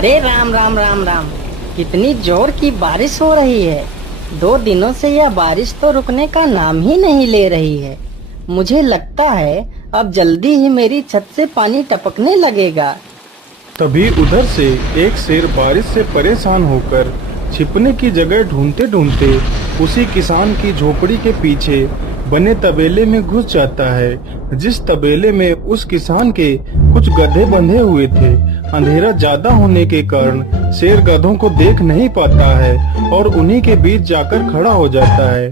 अरे राम राम राम राम। कितनी जोर की बारिश हो रही है। 2 दिनों से यह बारिश तो रुकने का नाम ही नहीं ले रही है। मुझे लगता है अब जल्दी ही मेरी छत से पानी टपकने लगेगा। तभी उधर से एक शेर बारिश से परेशान होकर छिपने की जगह ढूंढते ढूंढते उसी किसान की झोपड़ी के पीछे बने तबेले में घुस जाता है, जिस तबेले में उस किसान के कुछ गधे बंधे हुए थे। अंधेरा ज्यादा होने के कारण शेर गधों को देख नहीं पाता है और उन्हीं के बीच जाकर खड़ा हो जाता है।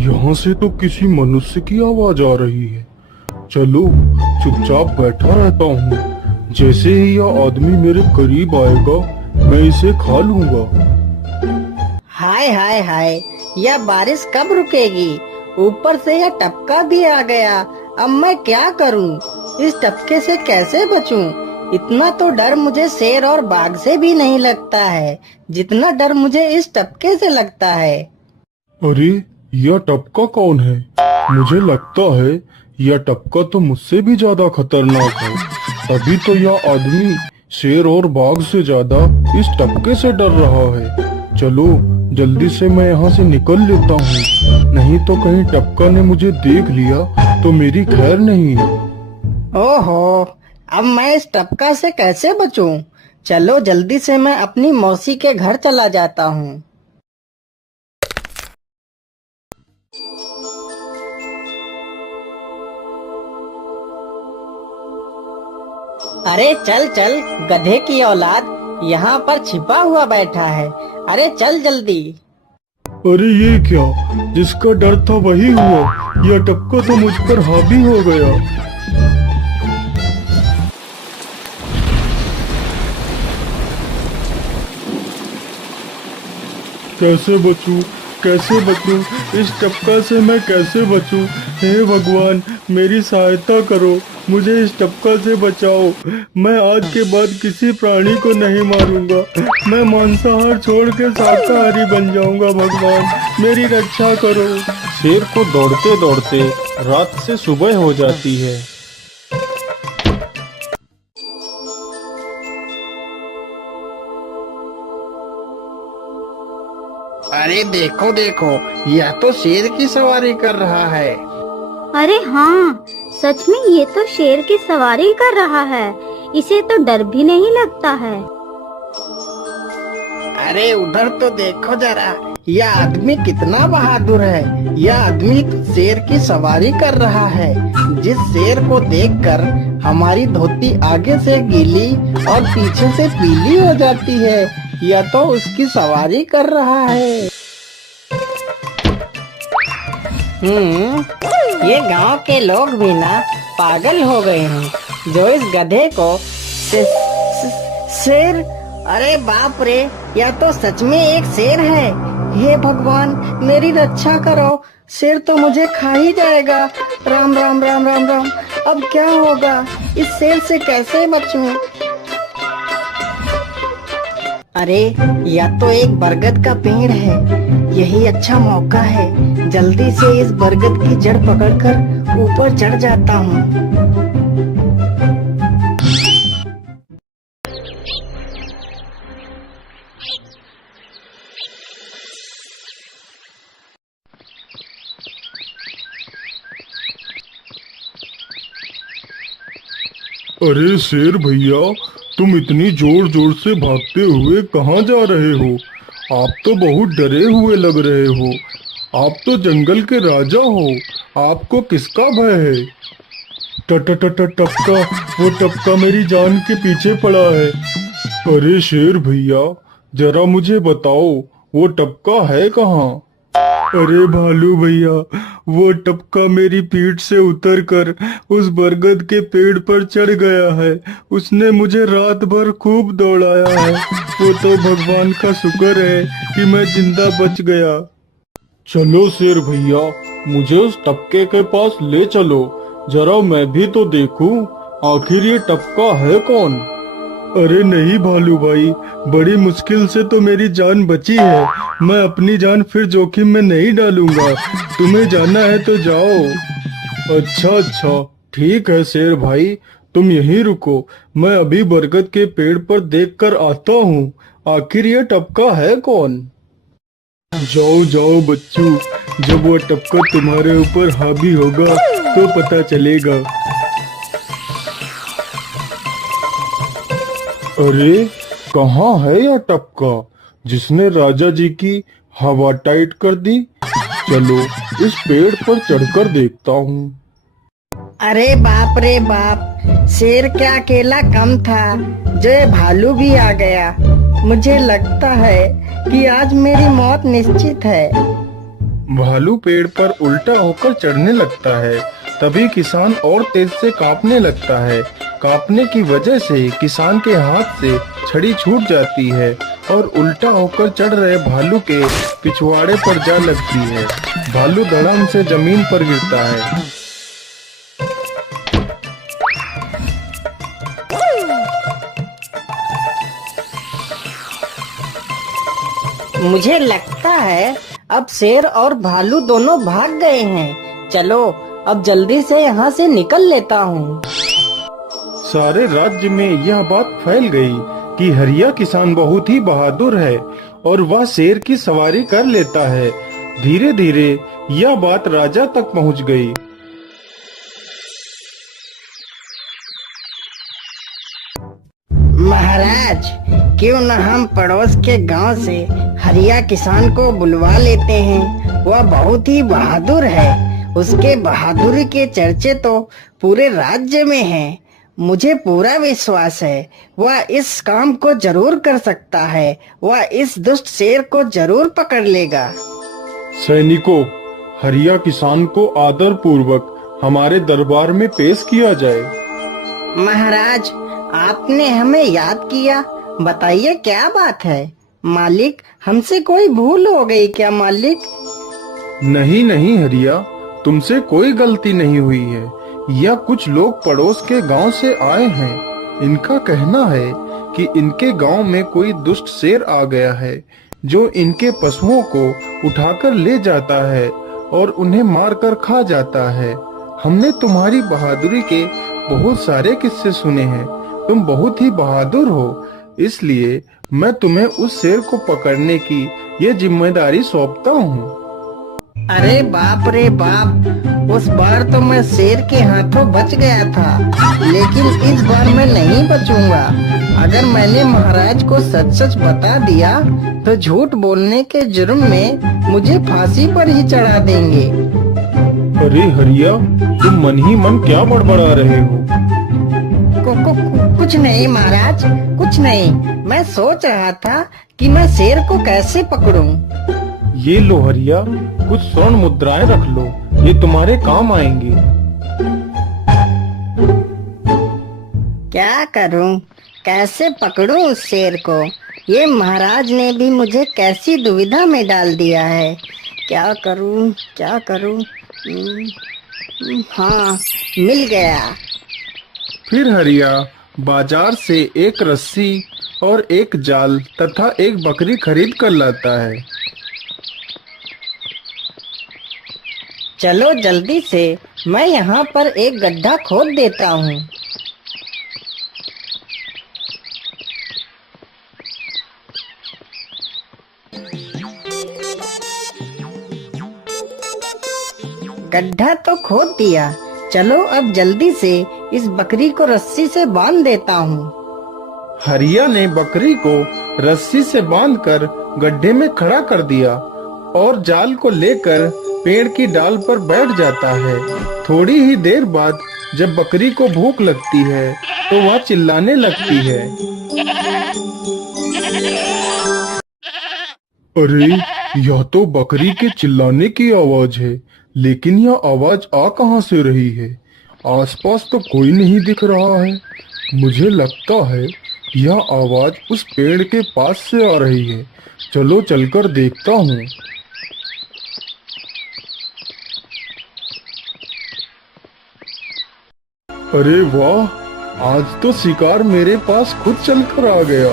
यहाँ से तो किसी मनुष्य की आवाज आ रही है। चलो चुपचाप बैठा रहता हूँ, जैसे ही यह आदमी मेरे करीब आएगा मैं इसे खा लूंगा। हाय हाय हाय, यह बारिश कब रुकेगी? ऊपर से यह टपका भी आ गया। अब मैं क्या करूं? इस टपके से कैसे बचूं? इतना तो डर मुझे शेर और बाघ से भी नहीं लगता है, जितना डर मुझे इस टपके से लगता है। अरे यह टपका कौन है? मुझे लगता है यह टपका तो मुझसे भी ज्यादा खतरनाक है। तभी तो यह आदमी शेर और बाघ से ज्यादा इस टपके से डर रहा है। चलो जल्दी से मैं यहाँ से निकल लेता हूँ, नहीं तो कहीं टपका ने मुझे देख लिया तो मेरी खैर नहीं। ओहो, अब मैं इस टपका से कैसे बचूं? चलो जल्दी से मैं अपनी मौसी के घर चला जाता हूँ। अरे चल चल गधे की औलाद, यहाँ पर छिपा हुआ बैठा है। अरे चल जल्दी। अरे ये क्या, जिसका डर था वही हुआ। यह टपका तो मुझ पर हावी हो गया। कैसे बचूं? कैसे बचूं? इस टपका से मैं कैसे बचूं? हे भगवान मेरी सहायता करो, मुझे इस टपका से बचाओ। मैं आज के बाद किसी प्राणी को नहीं मारूंगा, मैं मांसाहार छोड़ के शाकाहारी बन जाऊंगा। भगवान मेरी रक्षा करो। शेर को दौड़ते दौड़ते रात से सुबह हो जाती है। अरे देखो देखो, यह तो शेर की सवारी कर रहा है। अरे हाँ, सच में ये तो शेर की सवारी कर रहा है। इसे तो डर भी नहीं लगता है। अरे उधर तो देखो जरा, यह आदमी कितना बहादुर है। यह आदमी तो शेर की सवारी कर रहा है। जिस शेर को देखकर हमारी धोती आगे से गीली और पीछे से पीली हो जाती है, यह तो उसकी सवारी कर रहा है। ये गांव के लोग भी ना पागल हो गए हैं, जो इस गधे को शेर। अरे बाप रे, यह तो सच में एक शेर है। हे भगवान मेरी रक्षा करो, शेर तो मुझे खा ही जाएगा। राम राम राम राम राम। अब क्या होगा? इस शेर से कैसे बचूं? अरे यह तो एक बरगद का पेड़ है। यही अच्छा मौका है, जल्दी से इस बरगद की जड़ पकड़कर ऊपर चढ़ जाता हूँ। अरे शेर भैया, तुम इतनी जोर जोर से भागते हुए कहाँ जा रहे हो? आप तो बहुत डरे हुए लग रहे हो। आप तो जंगल के राजा हो, आपको किसका भय है? टपका, वो टपका मेरी जान के पीछे पड़ा है। अरे शेर भैया, जरा मुझे बताओ वो टपका है कहाँ? अरे भालू भैया, वो टपका मेरी पीठ से उतरकर उस बरगद के पेड़ पर चढ़ गया है। उसने मुझे रात भर खूब दौड़ाया है। वो तो भगवान का शुक्र है कि मैं जिंदा बच गया। चलो शेर भैया, मुझे उस टपके के पास ले चलो, जरा मैं भी तो देखूं आखिर ये टपका है कौन। अरे नहीं भालू भाई, बड़ी मुश्किल से तो मेरी जान बची है। मैं अपनी जान फिर जोखिम में नहीं डालूंगा। तुम्हें जाना है तो जाओ। अच्छा अच्छा, ठीक है शेर भाई, तुम यहीं रुको। मैं अभी बरगद के पेड़ पर देख कर आता हूँ। आखिर ये टपका है कौन? जाओ जाओ बच्चू, जब वो टपका तुम्हारे ऊपर हावी होगा तो पता चलेगा। अरे कहाँ है यह टपका जिसने राजा जी की हवा टाइट कर दी? चलो इस पेड़ पर चढ़कर देखता हूँ। अरे बाप रे बाप, शेर क्या अकेला कम था, जो ये भालू भी आ गया। मुझे लगता है कि आज मेरी मौत निश्चित है। भालू पेड़ पर उल्टा होकर चढ़ने लगता है। तभी किसान और तेज से कांपने लगता है। कांपने की वजह से किसान के हाथ से छड़ी छूट जाती है और उल्टा होकर चढ़ रहे भालू के पिछवाड़े पर जा लगती है। भालू धड़ाम से जमीन पर गिरता है। मुझे लगता है अब शेर और भालू दोनों भाग गए हैं। चलो अब जल्दी से यहाँ से निकल लेता हूँ। सारे राज्य में यह बात फैल गई कि हरिया किसान बहुत ही बहादुर है और वह शेर की सवारी कर लेता है। धीरे धीरे यह बात राजा तक पहुँच गई। महाराज, क्यों न हम पड़ोस के गांव से हरिया किसान को बुलवा लेते हैं। वह बहुत ही बहादुर है। उसके बहादुरी के चर्चे तो पूरे राज्य में हैं। मुझे पूरा विश्वास है वह इस काम को जरूर कर सकता है। वह इस दुष्ट शेर को जरूर पकड़ लेगा। सैनिकों, हरिया किसान को आदर पूर्वक हमारे दरबार में पेश किया जाए। महाराज, आपने हमें याद किया। बताइए क्या बात है। मालिक, हमसे कोई भूल हो गई क्या मालिक? नहीं नहीं हरिया, तुमसे कोई गलती नहीं हुई है। यह कुछ लोग पड़ोस के गांव से आए हैं। इनका कहना है कि इनके गांव में कोई दुष्ट शेर आ गया है जो इनके पशुओं को उठाकर ले जाता है और उन्हें मारकर खा जाता है। हमने तुम्हारी बहादुरी के बहुत सारे किस्से सुने हैं। तुम बहुत ही बहादुर हो, इसलिए मैं तुम्हें उस शेर को पकड़ने की ये जिम्मेदारी सौंपता हूँ। अरे बाप रे बाप, उस बार तो मैं शेर के हाथों बच गया था, लेकिन इस बार मैं नहीं बचूंगा। अगर मैंने महाराज को सच सच बता दिया तो झूठ बोलने के जुर्म में मुझे फांसी पर ही चढ़ा देंगे। अरे हरिया, तुम मन ही मन क्या बड़बड़ा रहे हो? कुछ नहीं महाराज, कुछ नहीं। मैं सोच रहा था कि मैं शेर को कैसे पकड़ूं। ये लो हरिया, कुछ स्वर्ण मुद्राएं रख लो, ये तुम्हारे काम आएंगी। क्या करूं, कैसे पकड़ूं उस शेर को? ये महाराज ने भी मुझे कैसी दुविधा में डाल दिया है। क्या करूं, क्या करूं? हाँ, मिल गया। फिर हरिया बाजार से एक रस्सी और एक जाल तथा एक बकरी खरीद कर लाता है। चलो जल्दी से, मैं यहाँ पर एक गड्ढा खोद देता हूँ। गड्ढा तो खोद दिया। चलो अब जल्दी से इस बकरी को रस्सी से बांध देता हूँ। हरिया ने बकरी को रस्सी से बांधकर गड्ढे में खड़ा कर दिया और जाल को लेकर पेड़ की डाल पर बैठ जाता है। थोड़ी ही देर बाद जब बकरी को भूख लगती है तो वह चिल्लाने लगती है। अरे, यह तो बकरी के चिल्लाने की आवाज है, लेकिन यह आवाज आ कहां से रही है? आसपास तो कोई नहीं दिख रहा है। मुझे लगता है यह आवाज उस पेड़ के पास से आ रही है। चलो चलकर देखता हूँ। अरे वाह, आज तो शिकार मेरे पास खुद चल कर आ गया।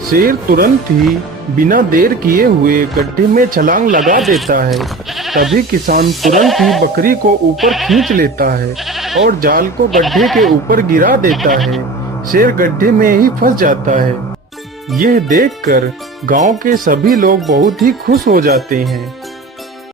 शेर तुरंत ही बिना देर किए हुए गड्ढे में छलांग लगा देता है। तभी किसान तुरंत ही बकरी को ऊपर खींच लेता है और जाल को गड्ढे के ऊपर गिरा देता है। शेर गड्ढे में ही फंस जाता है। यह देखकर गांव के सभी लोग बहुत ही खुश हो जाते हैं।